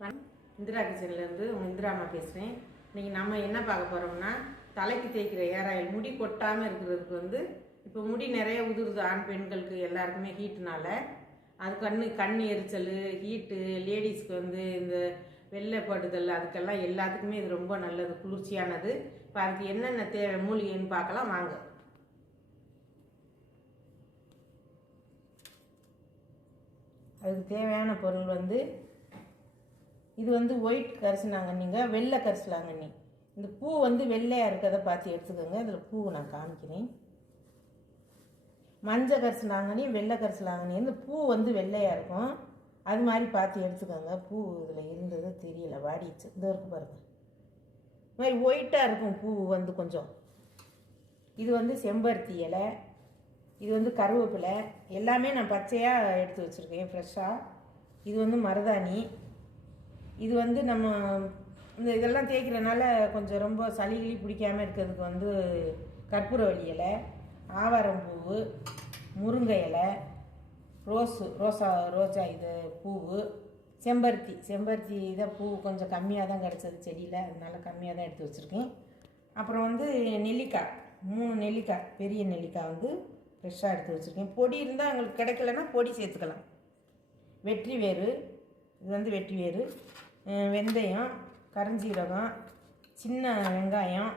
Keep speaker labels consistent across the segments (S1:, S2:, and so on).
S1: இந்திரா கிச்சன்லேருந்து இந்திரா அம்மா பேசுகிறேன் இன்றைக்கி நம்ம என்ன பார்க்க போகிறோம்னா தலைக்கு தேய்க்கிற ஏர் ஆயில் முடி கொட்டாமல் இருக்கிறதுக்கு வந்து இப்போ முடி நிறைய உதிருது ஆண் பெண்களுக்கு எல்லாருக்குமே ஹீட்டுனால அது கண்ணு கண் எரிச்சல் ஹீட்டு லேடிஸ்க்கு வந்து இந்த வெள்ளைப்படுதல் அதுக்கெல்லாம் எல்லாத்துக்குமே இது ரொம்ப நல்லது குளிர்ச்சியானது. இப்போ அதுக்கு என்னென்ன தேவை மூலிகைன்னு பார்க்கலாம் வாங்க. அதுக்கு தேவையான பொருள் வந்து இது வந்து ஒயிட் கரிசலாங்கண்ணிங்க வெள்ளை கரிசலாங்கண்ணி இந்த பூ வந்து வெள்ளையாக இருக்கிறத பார்த்து எடுத்துக்கோங்க. இதில் பூ நான் காமிக்கிறேன். மஞ்சள் கரிசலாங்கண்ணி வெள்ளை கரிசலாங்கண்ணி இந்த பூ வந்து வெள்ளையாக இருக்கும். அது மாதிரி பார்த்து எடுத்துக்கோங்க. பூ இதில் இருந்தது தெரியல. வாடிச்சு. இந்த இருக்கு பாருங்க. இது மாதிரி ஒயிட்டாக இருக்கும் பூ வந்து கொஞ்சம். இது வந்து செம்பருத்தி இலை. இது வந்து கருவேப்பிலை. எல்லாமே நான் பச்சையாக எடுத்து வச்சுருக்கேன் ஃப்ரெஷ்ஷாக இது வந்து மருதாணி. இது வந்து நம்ம இந்த இதெல்லாம் தேய்க்கிறனால கொஞ்சம் ரொம்ப சளி கிளி பிடிக்காமல் இருக்கிறதுக்கு வந்து கற்பூரவள்ளி இலை ஆவாரம்பூவு முருங்கை இலை ரோஸு ரோசா ரோஜா இது பூவு செம்பருத்தி செம்பருத்தி இதை பூ கொஞ்சம் கம்மியாக தான் கிடச்சது செடியில் அதனால கம்மியாக தான் எடுத்து வச்சுருக்கேன். அப்புறம் வந்து நெல்லிக்காய் மூணு நெல்லிக்காய் பெரிய நெல்லிக்காய் வந்து ஃப்ரெஷ்ஷாக எடுத்து வச்சுருக்கேன். பொடி இருந்தால் எங்களுக்கு கிடைக்கலன்னா பொடி சேர்த்துக்கலாம். வெற்றி வேறு இது வந்து வெற்றி வேறு. வெந்தயம் கருஞ்சீரகம் சின்ன வெங்காயம்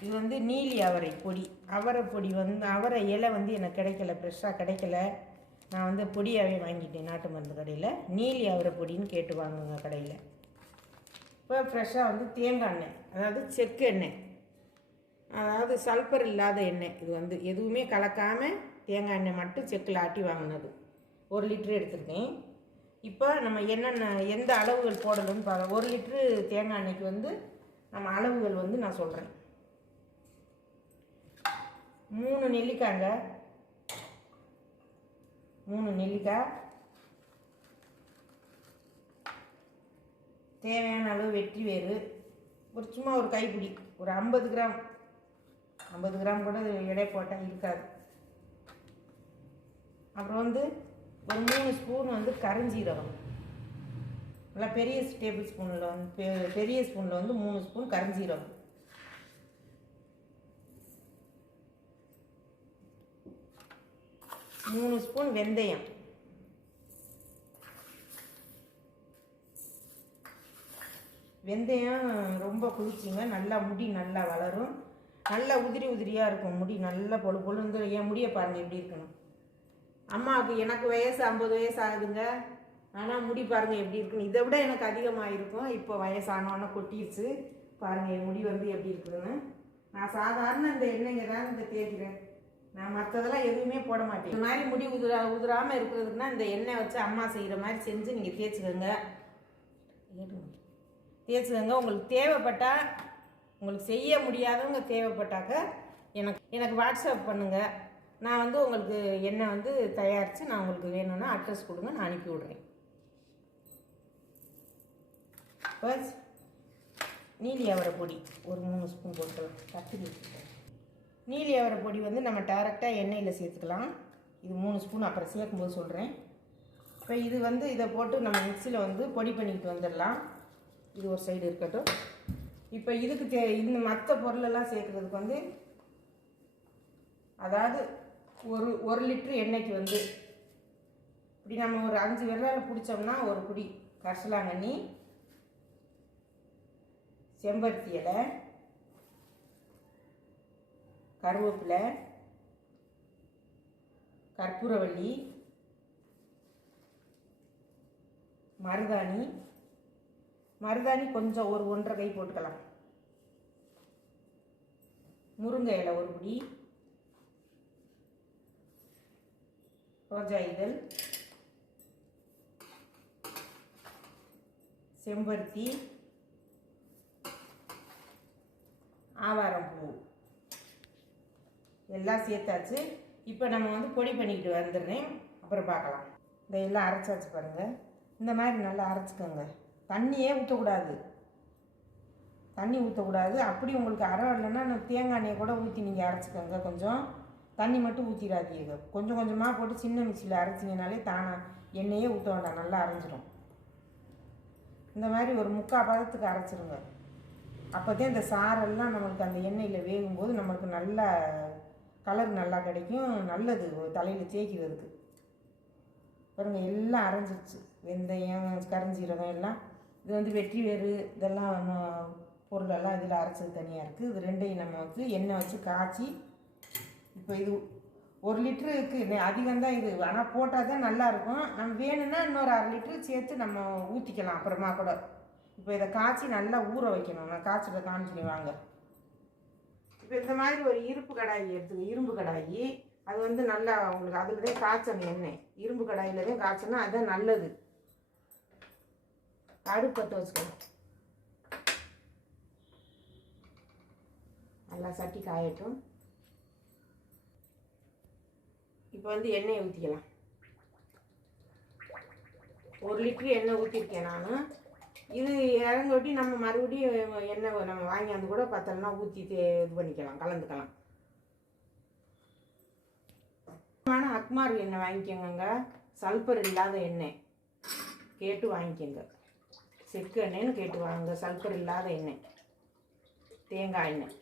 S1: இது வந்து நீலி அவரை பொடி. அவரை பொடி வந்து அவரை இலை வந்து எனக்கு கிடைக்கல ஃப்ரெஷ்ஷாக கிடைக்கல. நான் வந்து பொடியாகவே வாங்கிட்டேன் நாட்டு மருந்து கடையில். நீலி அவரை பொடின்னு கேட்டு வாங்குங்க கடையில். இப்போ ஃப்ரெஷ்ஷாக வந்து தேங்காய் எண்ணெய் அதாவது செக்கு எண்ணெய். அதாவது சல்பர் இல்லாத எண்ணெய். இது வந்து எதுவுமே கலக்காமல் தேங்காய் எண்ணெய் மட்டும் செக்கில் ஆட்டி வாங்கினது. ஒரு லிட்டர் எடுத்திருக்கேன். இப்போ நம்ம என்னென்ன எந்த அளவுகள் போடணும்னு பார்க்க ஒரு லிட்ரு தேங்காய் எண்ணெய்க்கு வந்து நம்ம அளவுகள் வந்து நான் சொல்கிறேன் மூணு நெல்லிக்காய்ங்க மூணு நெல்லிக்காய். தேவையான அளவு வெற்றி வேறு. ஒரு சும்மா ஒரு கைப்பிடி. ஒரு ஐம்பது கிராம். ஐம்பது கிராம் கூட எடை போட்டால் இருக்காது. அப்புறம் வந்து ஒரு மூணு ஸ்பூன் வந்து கரஞ்சீரகம். நல்லா பெரிய டேபிள் ஸ்பூனில் வந்து பெ- பெரிய ஸ்பூனில் வந்து மூணு ஸ்பூன் கரஞ்சீரகம். மூணு ஸ்பூன் வெந்தயம். வெந்தயம் ரொம்ப குளிச்சிங்க நல்லா முடி நல்லா வளரும். நல்லா உதிரி உதிரியாக இருக்கும் முடி நல்லா பொழு பொழுந்து என் முடியை பாருங்கள் எப்படி இருக்கணும் அம்மாவுக்கு எனக்கு வயசு ஐம்பது வயசு ஆகுதுங்க. ஆனால் முடி பாருங்கள் எப்படி இருக்குன்னு. இதை விட எனக்கு அதிகமாக இருக்கும் இப்போ வயசானோன்னு கொட்டிடுச்சு பாருங்கள் என் முடி வந்து எப்படி இருக்குதுன்னு. நான் சாதாரண இந்த எண்ணெய்ங்க தான் இந்த தேய்க்கிறேன். நான் மற்றதெல்லாம் எதுவுமே போட மாட்டேன். இந்த மாதிரி முடி உதிரா உதிராமல் இருக்கிறதுக்குன்னா இந்த எண்ணெய் வச்சு அம்மா செய்கிற மாதிரி செஞ்சு நீங்கள் தேய்ச்சிக்கோங்க. தேய்ச்சிக்கோங்க. உங்களுக்கு தேவைப்பட்டால் உங்களுக்கு செய்ய முடியாதவங்க தேவைப்பட்டாக்க எனக்கு எனக்கு வாட்ஸ்அப் பண்ணுங்கள் நான் வந்து உங்களுக்கு எண்ணெய் வந்து தயாரித்து நான் உங்களுக்கு வேணும்னா அட்ரஸ் கொடுங்க நான் அனுப்பி விட்றேன். பஸ் நீலி அவரை பொடி. ஒரு மூணு ஸ்பூன் போட்டுக்கலாம் கத்தி வச்சுக்கலாம் நீலி அவரை பொடி வந்து நம்ம டேரெக்டாக எண்ணெயில் சேர்த்துக்கலாம். இது மூணு ஸ்பூன் அப்புறம் சேர்க்கும்போது சொல்கிறேன் இப்போ இது வந்து இதை போட்டு நம்ம மிக்சியில் வந்து பொடி பண்ணிக்கிட்டு வந்துடலாம். இது ஒரு சைடு இருக்கட்டும். இப்போ இதுக்கு தே இந்த மற்ற பொருளெல்லாம் சேர்க்குறதுக்கு வந்து அதாவது ஒரு ஒரு லிட்ரு எண்ணெய்க்கு வந்து இப்படி நம்ம ஒரு அஞ்சு விரலால் பிடிச்சோம்னா ஒரு குடி கரசலாங்கண்ணி செம்பருத்தி இலை கருவேப்பிலை கற்பூரவள்ளி மருதாணி. மருதாணி கொஞ்சம் ஒரு ஒன்றரை கை போட்டுக்கலாம். முருங்கை இலை ஒரு குடி ரோஜா இதழ். செம்பருத்தி. ஆவாரம்பூ எல்லாம் சேர்த்தாச்சு. இப்போ நம்ம வந்து பொடி பண்ணிக்கிட்டு வந்துடுறேன். அப்புறம் பார்க்கலாம். இந்த எல்லாம் அரைச்சாச்சு பாருங்கள் இந்த மாதிரி நல்லா அரைச்சிக்கோங்க. தண்ணியே ஊற்றக்கூடாது. தண்ணி ஊற்றக்கூடாது. அப்படி உங்களுக்கு அரை இல்லைன்னா நான் தேங்காய் எண்ணெயை கூட ஊற்றி நீங்கள் அரைச்சிக்கோங்க கொஞ்சம். தண்ணி மட்டும் ஊற்றிடாதீங்க கொஞ்சம் கொஞ்சமாக போட்டு சின்ன மிக்சியில் அரைச்சிங்கனாலே தானாக எண்ணெயே ஊற்ற வேண்டாம் நல்லா அரைஞ்சிடும் இந்த மாதிரி ஒரு முக்கால் பதத்துக்கு அரைச்சிருங்க. அப்போதான் இந்த சாரெல்லாம் நம்மளுக்கு அந்த எண்ணெயில் வேகும்போது நம்மளுக்கு நல்ல கலர் நல்லா கிடைக்கும். நல்லது தலையில் தேய்க்கிறதுக்கு. பாருங்கள் எல்லாம் அரைஞ்சிருச்சு. வெந்தயம் கரைஞ்சீரகம் எல்லாம். இது வந்து வெற்றி வேறு இதெல்லாம் நம்ம பொருளெல்லாம் இதில் அரைச்சது தனியாக இருக்குது இது ரெண்டையும் நம்ம வந்து எண்ணெய் வச்சு காய்ச்சி இப்போ இது ஒரு லிட்டருக்கு அதிகம் தான் இது. ஆனால் போட்டால் தான் நல்லாயிருக்கும் நம்ம வேணும்னா இன்னொரு அரை லிட்டரு சேர்த்து நம்ம ஊற்றிக்கலாம் அப்புறமா கூட. இப்போ இதை காய்ச்சி நல்லா ஊற வைக்கணும். நான் காய்ச்சல காமிச்சு வாங்க. இப்போ இந்த மாதிரி ஒரு இருப்பு கடாயி எடுத்துக்க. இரும்பு கடாயி. அது வந்து நல்லா உங்களுக்கு அதில் தான் காய்ச்சணும் எண்ணெய். இரும்பு கடாயில் தான் காய்ச்சணும் அதுதான் நல்லது. அடுப்பு வச்சுக்கணும் நல்லா சட்டி காயட்டும். இப்போ வந்து எண்ணெயை ஊற்றிக்கலாம் ஒரு லிட்டரு எண்ணெய் ஊற்றிருக்கேன் நான். இது இறங்கொட்டி நம்ம மறுபடியும் எண்ணெய் நம்ம வாங்கியாந்து கூட பத்தலனா ஊற்றி இது பண்ணிக்கலாம் கலந்துக்கலாம். ஆனால் அக்மார் எண்ணெய் வாங்கிக்கோங்க சல்பர் இல்லாத எண்ணெய். கேட்டு வாங்கிக்கோங்க. செக்கு எண்ணெய்னு கேட்டு வாங்க சல்பர் இல்லாத எண்ணெய். தேங்காய் எண்ணெய்.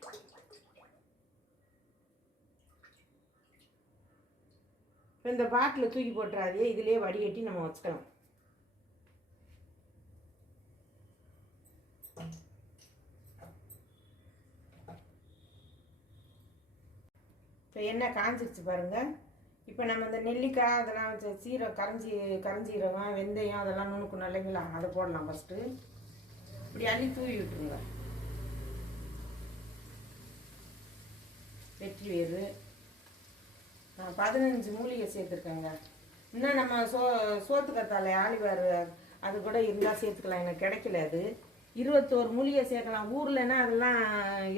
S1: இப்போ இந்த பாட்டில் தூக்கி போட்டுறாதே இதிலே வடிகட்டி நம்ம வச்சுக்கலாம் இப்போ எண்ணெய் காஞ்சிருச்சு பாருங்கள் இப்போ நம்ம இந்த நெல்லிக்காய் அதெல்லாம் வச்சு சீரகம் கரைஞ்சி கரைஞ்சீரகம் வெந்தயம் அதெல்லாம் நுணுக்கணும் இல்லைங்களா? அதை போடலாம் ஃபஸ்ட்டு இப்படி அள்ளி தூவி விட்டுருங்க. வெற்றி வேறு பதினஞ்சு மூலிகை சேர்த்துருக்கேங்க. இன்னும் நம்ம சோ சோத்துக்கத்தால ஆலிவார் அது கூட இருந்தால் சேர்த்துக்கலாம். எனக்கு கிடைக்கல அது. இருபத்தோரு மூலிகை சேர்க்கலாம். ஊர்லன்னா அதெல்லாம்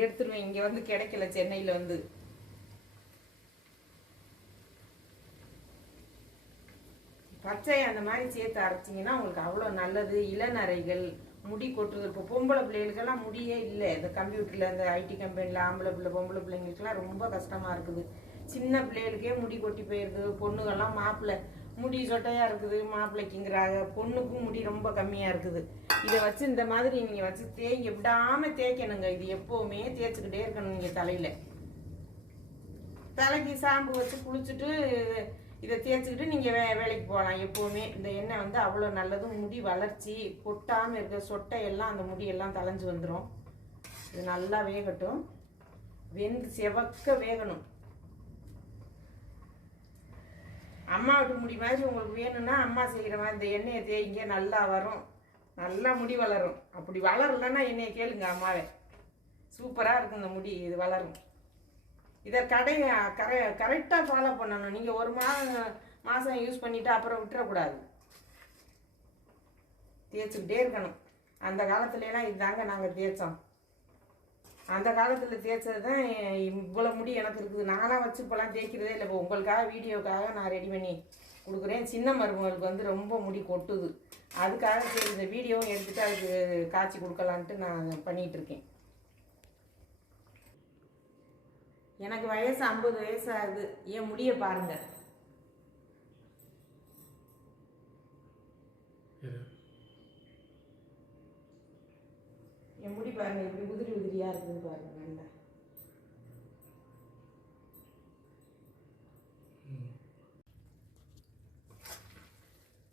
S1: எடுத்துருவேன். இங்கே வந்து கிடைக்கல சென்னையில் வந்து. பச்சை அந்த மாதிரி சேர்த்து அரைச்சிங்கன்னா உங்களுக்கு அவ்வளோ நல்லது. இளநரைகள் முடி கொட்டுறது. இப்போ பொம்பளை பிள்ளைகளுக்கெல்லாம் முடியே இல்லை. இந்த கம்ப்யூட்டரில் இந்த ஐடி கம்பெனியில் ஆம்பளை பிள்ளை பொம்பளை பிள்ளைங்களுக்கெல்லாம் ரொம்ப கஷ்டமாக இருக்குது. சின்ன பிள்ளைகளுக்கே முடி கொட்டி போயிருக்கு. பொண்ணுகள்லாம் மாப்பிள்ளை. முடி சொட்டையாக இருக்குது மாப்பிள்ளைக்குங்கிறாங்க. பொண்ணுக்கும் முடி ரொம்ப கம்மியாக இருக்குது. இதை வச்சு இந்த மாதிரி நீங்கள் வச்சு தேய்ங்க விடாமல் தேய்க்கணுங்க. இது எப்போவுமே தேய்ச்சிக்கிட்டே இருக்கணும் நீங்கள் தலையில். தலைக்கு சாம்பு வச்சு குளிச்சுட்டு இதை தேய்ச்சிக்கிட்டு நீங்கள் வே வேலைக்கு போகலாம். எப்போவுமே இந்த எண்ணெய் வந்து அவ்வளோ நல்லது முடி வளர்ச்சி கொட்டாமல் இருக்க சொட்டை எல்லாம் அந்த முடியெல்லாம் தலைஞ்சு வந்துடும் இது நல்லா வேகட்டும். வெந்து செவக்க வேகணும். அம்மாவுக்கு முடி மாதிரி உங்களுக்கு வேணும்னா அம்மா செய்கிற மாதிரி இந்த எண்ணெயை தேய்ங்க நல்லா வரும். நல்லா முடி வளரும். அப்படி வளரலன்னா என்னைய கேளுங்க அம்மாவை. சூப்பராக இருக்கும் இந்த முடி இது வளரும். இதை கடையை கரை கரெக்டாக ஃபாலோ பண்ணணும். நீங்கள் ஒரு மாதம் மாதம் யூஸ் பண்ணிவிட்டு அப்புறம் விட்டுறக்கூடாது. தேய்ச்சிக்கிட்டே இருக்கணும். அந்த காலத்துலலாம் இதுதாங்க நாங்கள் தேய்ச்சோம். அந்த காலத்தில் தேய்ச்சது தான் இவ்வளோ முடி எனக்கு இருக்குது. நானாக வச்சு இப்போலாம் தேய்க்கிறதே இல்லை. இப்போ உங்களுக்காக வீடியோக்காக நான் ரெடி பண்ணி கொடுக்குறேன். சின்ன மருமகளுக்கு வந்து ரொம்ப முடி கொட்டுது. அதுக்காக சரி இந்த வீடியோவும் எடுத்துகிட்டு அதுக்கு காய்ச்சி கொடுக்கலான்ட்டு நான் பண்ணிகிட்ருக்கேன் எனக்கு வயசு ஐம்பது வயசு ஆகுது. என் முடியை பாருங்கள் என் முடி பாருங்க இப்படி உதிரி உதிரியா இருக்குது பாருங்க வேண்டாம்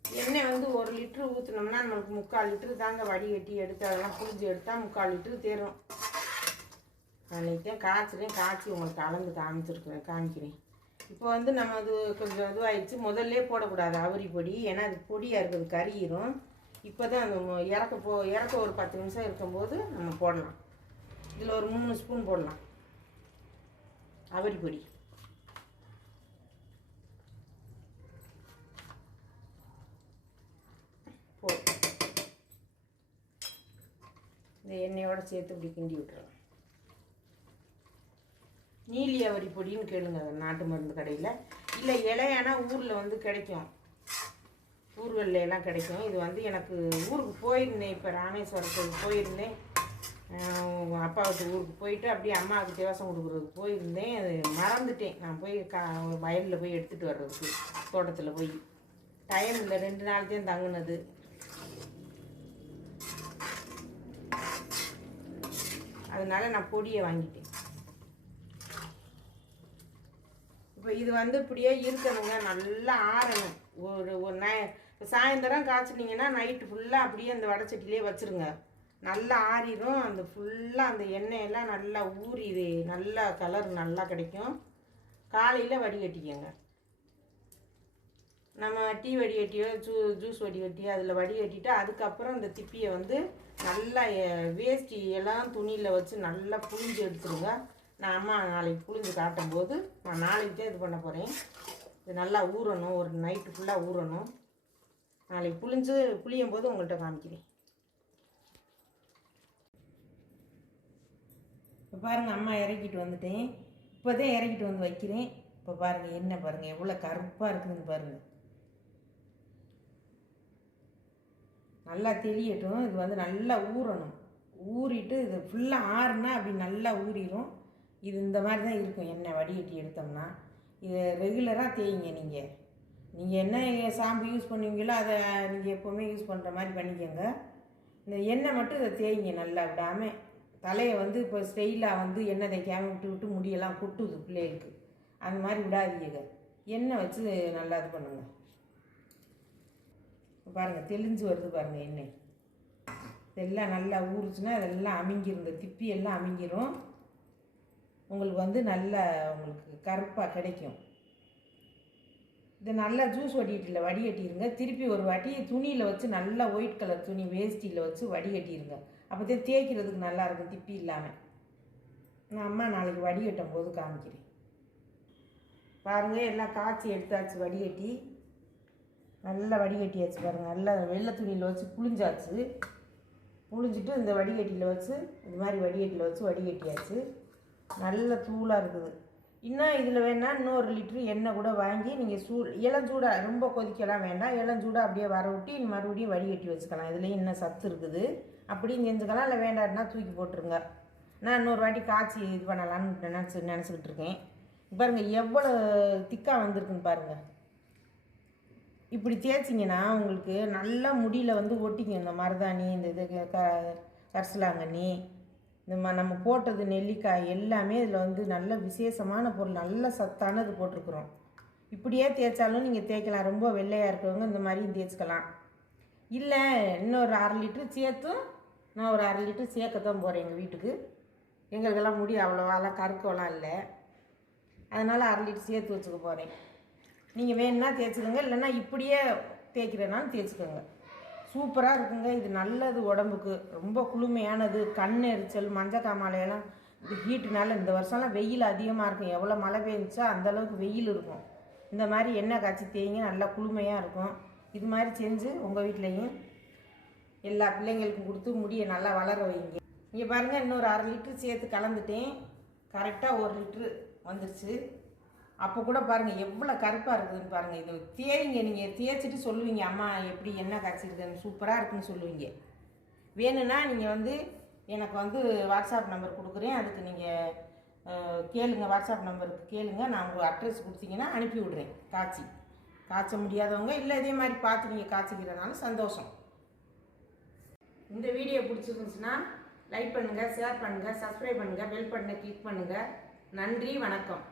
S1: எண்ணெய் வந்து ஒரு லிட்டரு ஊற்றினோம்னா நம்மளுக்கு முக்கால் லிட்ரு தாங்க வடிகட்டி எடுத்து அதெல்லாம் புளிஞ்சு எடுத்தால் முக்கால் லிட்ரு தேரும். அன்றைக்கி தான் காய்ச்சிறேன் காய்ச்சி உங்களுக்கு கலந்து காமிச்சிருக்கிறேன் காமிக்கிறேன். இப்போ வந்து நம்ம அது கொஞ்சம் இதுவாகிடுச்சு முதல்ல போடக்கூடாது அவரி பொடி. ஏன்னா அது பொடியாக இருக்குது கறியிரும் இப்போ தான் அந்த இறக்க போ இறக்க ஒரு பத்து நிமிஷம் இருக்கும்போது நம்ம போடலாம். இதில் ஒரு மூணு ஸ்பூன் போடலாம். அவரி பொடி போ. இந்த எண்ணெயோட சேர்த்து இப்படி கிண்டி விட்டுறலாம். நீலி அவரி பொடின்னு கேளுங்க நாட்டு மருந்து கடையில். இல்லை இலையானா ஊரில் வந்து கிடைக்கும். ஊர்களெலாம் கிடைக்கும். இது வந்து எனக்கு ஊருக்கு போயிருந்தேன். இப்போ ராமேஸ்வரத்துக்கு போயிருந்தேன். அப்பாவுக்கு ஊருக்கு போயிட்டு அப்படியே அம்மாவுக்கு தேவசம் கொடுக்குறதுக்கு போயிருந்தேன். அது மறந்துட்டேன். நான் போய் கா வயலில் போய் எடுத்துகிட்டு வர்றதுக்கு தோட்டத்தில் போய். டைம் இல்லை. ரெண்டு நாள்தான் தங்கினது. அதனால் நான் பொடியை வாங்கிட்டேன். இப்போ இது வந்து இப்படியே இருக்கணுங்க. நல்லா ஆறணும். சாயந்தரம் காய்ச்சினீங்கன்னா நைட்டு ஃபுல்லாக அப்படியே அந்த வடச்சட்டிலே வச்சுருங்க. நல்லா ஆறிடும் அந்த ஃபுல்லாக அந்த எண்ணெயெல்லாம் நல்லா ஊறி இது நல்லா கலர் நல்லா கிடைக்கும். காலையில் வடிகட்டிக்கங்க நம்ம டீ வடிகட்டியோ ஜூ ஜூஸ் வடிகட்டியோ அதில் வடிகட்டிட்டு அதுக்கப்புறம் அந்த திப்பியை வந்து நல்லா வேஸ்டி எல்லாம் துணியில் வச்சு நல்லா புழிஞ்சு எடுத்துருங்க. நான் அம்மா நாளைக்கு புழிஞ்சு காட்டும் போது நான் நாளைக்கு தான் இது பண்ண போகிறேன் இது நல்லா ஊறணும். ஒரு நைட்டு ஃபுல்லாக ஊறணும். நாளைக்கு புழிஞ்சு புளியும் போது உங்கள்கிட்ட காமிக்கிறேன். இப்போ பாருங்கள் அம்மா இறக்கிட்டு வந்துட்டேன். இப்போ தான் இறக்கிட்டு வந்து வைக்கிறேன். இப்போ பாருங்கள் என்ன பாருங்கள் எவ்வளோ கருப்பாக இருக்குதுன்னு பாருங்கள் நல்லா தெளியட்டும். இது வந்து நல்லா ஊறணும். ஊறிட்டு இது ஃபுல்லாக ஆறுனா அப்படி நல்லா ஊறிடும் இது இந்த மாதிரி தான் இருக்கும். எண்ணெய் வடிகட்டி எடுத்தோம்னா. இதை ரெகுலராக தேய்ங்க நீங்கள் நீங்கள் என்ன ஷாம்பு யூஸ் பண்ணுவீங்களோ அதை நீங்கள் எப்போவுமே யூஸ் பண்ணுற மாதிரி பண்ணிக்கோங்க. இந்த எண்ணெய் மட்டும் இதை தேய்ங்க நல்லா விடாமல் தலையை வந்து இப்போ ஸ்டெயிலாக வந்து எண்ணெய் தேய்க்காமல் விட்டு விட்டு முடியெல்லாம் கொட்டுது பிள்ளைகளுக்கு. அந்த மாதிரி விடாதீங்க. எண்ணெய் வச்சு நல்லா இது பண்ணுங்கள் பாருங்கள் தெளிஞ்சு வருது பாருங்கள் எண்ணெய். இதெல்லாம் நல்லா ஊறுச்சுன்னா இதெல்லாம் அமிங்கிரும். இந்த திப்பி எல்லாம் அமைங்கிரும். உங்களுக்கு வந்து நல்லா உங்களுக்கு கருப்பாக கிடைக்கும். இந்த நல்லா ஜூஸ் வடிகட்டியில் வடிகட்டிடுங்க திருப்பி ஒரு வாட்டி துணியில் வச்சு நல்லா ஒயிட் கலர் துணி வேஸ்டியில் வச்சு வடிகட்டிடுங்க அப்போ தான் தேய்க்கிறதுக்கு நல்லா இருக்கும் திப்பி இல்லாமல் நான் அம்மா நாளைக்கு வடிகட்டும் போது காமிக்கிறேன். பாருங்கள் எல்லாம் காய்ச்சி எடுத்தாச்சு வடிகட்டி. நல்லா வடிகட்டியாச்சு பாருங்கள் நல்லா வெள்ளை துணியில் வச்சு புளிஞ்சாச்சு புளிஞ்சிட்டு இந்த வடிகட்டியில் வச்சு இது மாதிரி வடிகட்டியில் வச்சு வடிகட்டியாச்சு. நல்ல தூளாக இருக்குது. இன்னும் இதில் வேணால் இன்னொரு லிட்ரு எண்ணெய் கூட வாங்கி நீங்கள் சூ இளஞ்சூடாக ரொம்ப கொதிக்கலாம் வேண்டாம். இளஞ்சூடாக அப்படியே வர விட்டு மறுபடியும் வடிகட்டி வச்சுக்கலாம். இதுலேயும் இன்னும் சத்து இருக்குது. அப்படியும் செஞ்சுக்கலாம். இல்லை வேண்டாம்னா தூக்கி போட்டுருங்க. நான் இன்னொரு வாட்டி காய்ச்சி இது பண்ணலான்னு நினச்சி நினச்சிக்கிட்டு இருக்கேன். பாருங்கள் எவ்வளோ திக்காக வந்திருக்குன்னு பாருங்கள் இப்படி தேய்ச்சிங்கன்னா உங்களுக்கு நல்லா முடியில் வந்து ஒட்டிக்கும். இந்த மருதாணி இந்த இது க கரிசலாங்கண்ணி இந்த மா நம்ம போட்டது நெல்லிக்காய் எல்லாமே இதில் வந்து நல்ல விசேஷமான பொருள் நல்ல சத்தானது போட்டிருக்குறோம். இப்படியே தேய்ச்சாலும் நீங்கள் தேய்க்கலாம். ரொம்ப வெள்ளையாக இருக்கிறவங்க இந்த மாதிரியும் தேய்ச்சிக்கலாம். இல்லை இன்னொரு அரை லிட்டரு சேர்த்தும் நான் ஒரு அரை லிட்டரு சேர்க்க தான் போகிறேன் எங்கள் வீட்டுக்கு. எங்களுக்கெல்லாம் முடி அவ்வளோவாலாம் கருக்கவெல்லாம் இல்லை. அதனால் அரை லிட்ரு சேர்த்து வச்சுக்க போகிறேன் நீங்கள் வேணும்னா தேய்ச்சிக்கோங்க. இல்லைன்னா இப்படியே தேய்க்கிறனாலும் தேய்ச்சிக்கோங்க. சூப்பராக இருக்குங்க. இது நல்லது உடம்புக்கு. ரொம்ப குளுமையானது கண் எரிச்சல் மஞ்சள் காமாலையெல்லாம் இது ஹீட்டுனால இந்த வருஷம்லாம் வெயில் அதிகமாக இருக்கும். எவ்வளோ மழை பெஞ்சா அந்த அளவுக்கு வெயில் இருக்கும். இந்த மாதிரி எண்ணெய் காய்ச்சி தேய்ங்க நல்லா குளுமையாக இருக்கும். இது மாதிரி செஞ்சு உங்கள் வீட்லேயும் எல்லா பிள்ளைங்களுக்கும் கொடுத்து முடியை நல்லா வளர வைங்க. இங்கே பாருங்கள் இன்னொரு அரை லிட்ரு சேர்த்து கலந்துட்டேன். கரெக்டாக ஒரு லிட்ரு வந்துருச்சு. அப்போ கூட பாருங்கள் எவ்வளோ கருப்பாக இருக்குதுன்னு பாருங்கள் இது தேய்ங்க நீங்கள் தேய்ச்சிட்டு சொல்லுவீங்க அம்மா எப்படி என்ன காய்ச்சிருக்குன்னு சூப்பராக இருக்குன்னு சொல்லுவீங்க. வேணும்னா நீங்கள் வந்து எனக்கு வந்து வாட்ஸ்அப் நம்பர் கொடுக்குறேன். அதுக்கு நீங்கள் கேளுங்க. வாட்ஸ்அப் நம்பருக்கு கேளுங்க. நான் உங்கள் அட்ரஸ் கொடுத்தீங்கன்னா அனுப்பி விட்றேன். காய்ச்சி. காய்ச்ச முடியாதவங்க இல்லை இதே மாதிரி பார்த்து நீங்கள் காய்ச்சிக்கிறனால சந்தோஷம். இந்த வீடியோ பிடிச்சிருந்துச்சுன்னா லைக் பண்ணுங்கள் ஷேர் பண்ணுங்கள் சப்ஸ்கிரைப் பண்ணுங்கள் பெல் பட்டனை கிளிக் பண்ணுங்கள் நன்றி வணக்கம்.